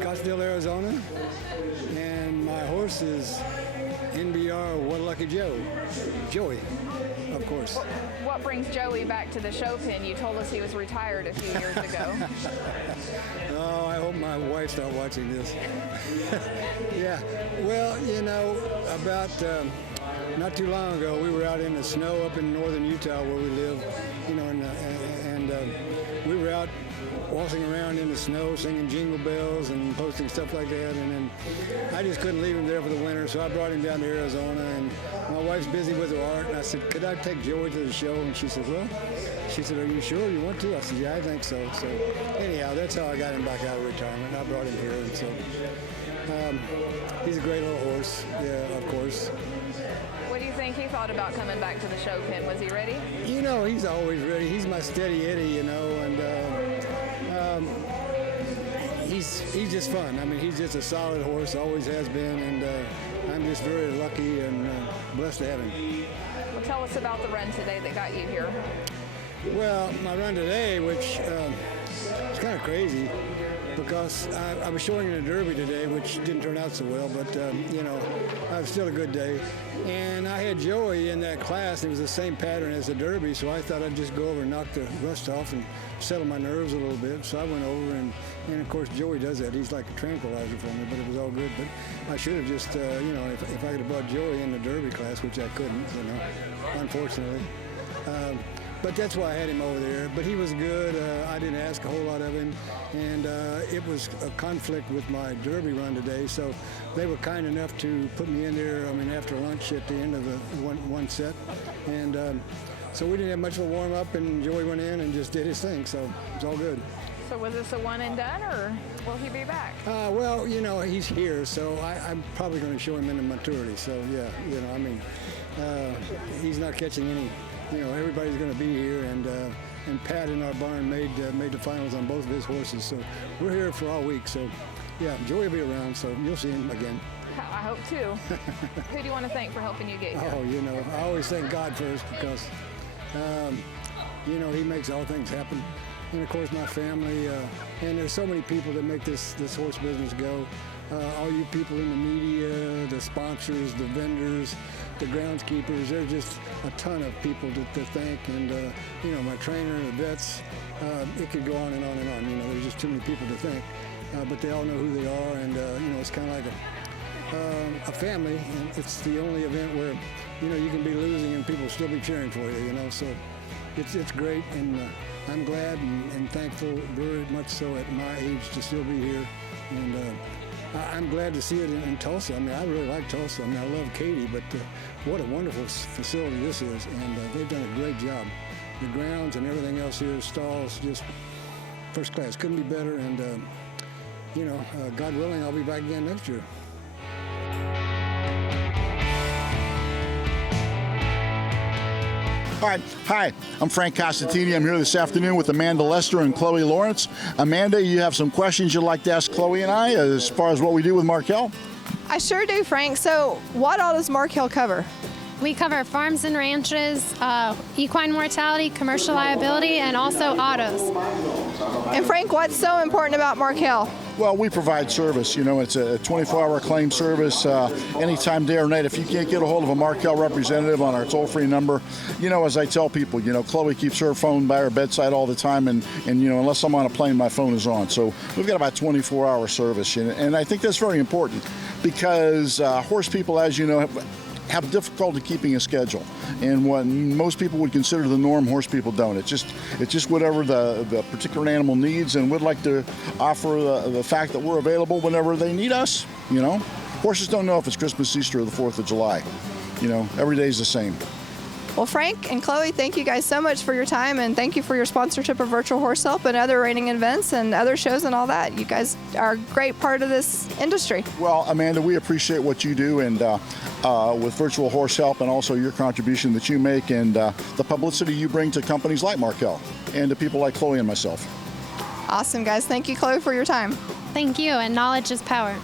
Scottsdale, Arizona, and my horse is NBR What Lucky Joey, of course. What brings Joey back to the show pen? You told us he was retired a few years ago. Oh, I hope my wife's not watching this. Yeah, well, you know, about not too long ago, we were out in the snow up in northern Utah where we live, you know, and we were out waltzing around in the snow, singing jingle bells and posting stuff like that. And then I just couldn't leave him there for the winter, so I brought him down to Arizona. And my wife's busy with her art, and I said, could I take Joey to the show? And she said, well, are you sure you want to? I said, yeah, I think so. So anyhow, that's how I got him back out of retirement. I brought him here, and so he's a great little horse, yeah, of course. What do you think he thought about coming back to the show pen? Was he ready? You know, he's always ready. He's my steady Eddie, you know, and he's just fun. I mean, he's just a solid horse, always has been, and I'm just very lucky and blessed to have him. Well, tell us about the run today that got you here. Well, my run today, which is kind of crazy, because I was showing in the Derby today, which didn't turn out so well, but, you know, it was still a good day. And I had Joey in that class, and it was the same pattern as the Derby, so I thought I'd just go over and knock the rust off and settle my nerves a little bit. So I went over, and of course, Joey does that. He's like a tranquilizer for me, but it was all good. But I should have just, you know, if I could have brought Joey in the Derby class, which I couldn't, you know, unfortunately. But that's why I had him over there. But he was good. I didn't ask a whole lot of him. And it was a conflict with my Derby run today. So they were kind enough to put me in there, I mean, after lunch at the end of the one set. And so we didn't have much of a warm-up, and Joey went in and just did his thing. So it's all good. So was this a one and done, or will he be back? Well, you know, he's here, so I'm probably going to show him into maturity. So, yeah, you know, I mean, he's not catching any. You know, everybody's going to be here, and Pat in our barn made the finals on both of his horses. So we're here for all week. So, yeah, Joey will be around, so you'll see him again. I hope too. Who do you want to thank for helping you get here? Oh, you know, I always thank God first, because, you know, he makes all things happen. And, of course, my family. And there's so many people that make this horse business go. All you people in the media, the sponsors, the vendors, the groundskeepers, there's just a ton of people to thank. And, you know, my trainer, the vets, it could go on and on and on. You know, there's just too many people to thank. But they all know who they are, and, you know, it's kind of like a family. And it's the only event where, you know, you can be losing and people will still be cheering for you, you know. So it's great, and I'm glad and thankful, very much so at my age, to still be here. And I'm glad to see it in Tulsa. I mean, I really like Tulsa. I mean, I love Katy, but what a wonderful facility this is, and they've done a great job. The grounds and everything else here, stalls, just first class. Couldn't be better, and, you know, God willing, I'll be back again next year. All right. Hi, I'm Frank Costantini. I'm here this afternoon with Amanda Lester and Chloe Lawrence. Amanda, you have some questions you'd like to ask Chloe and I as far as what we do with Markel? I sure do, Frank. So what all does Markel cover? We cover farms and ranches, equine mortality, commercial liability, and also autos. And Frank, what's so important about Markel? Well, we provide service. You know, it's a 24-hour claim service anytime, day or night. If you can't get a hold of a Markel representative on our toll-free number, you know, as I tell people, you know, Chloe keeps her phone by her bedside all the time, and you know, unless I'm on a plane, my phone is on. So we've got about 24-hour service, and I think that's very important, because horse people, as you know, have difficulty keeping a schedule, and what most people would consider the norm, horse people don't. It's just whatever the particular animal needs, and we'd like to offer the fact that we're available whenever they need us. You know, horses don't know if it's Christmas, Easter, or the 4th of July. You know, every day is the same. Well, Frank and Chloe, thank you guys so much for your time, and thank you for your sponsorship of Virtual Horse Help and other reining events and other shows and all that. You guys are a great part of this industry. Well, Amanda, we appreciate what you do, and with Virtual Horse Help, and also your contribution that you make, and the publicity you bring to companies like Markel and to people like Chloe and myself. Awesome, guys. Thank you, Chloe, for your time. Thank you, and knowledge is power.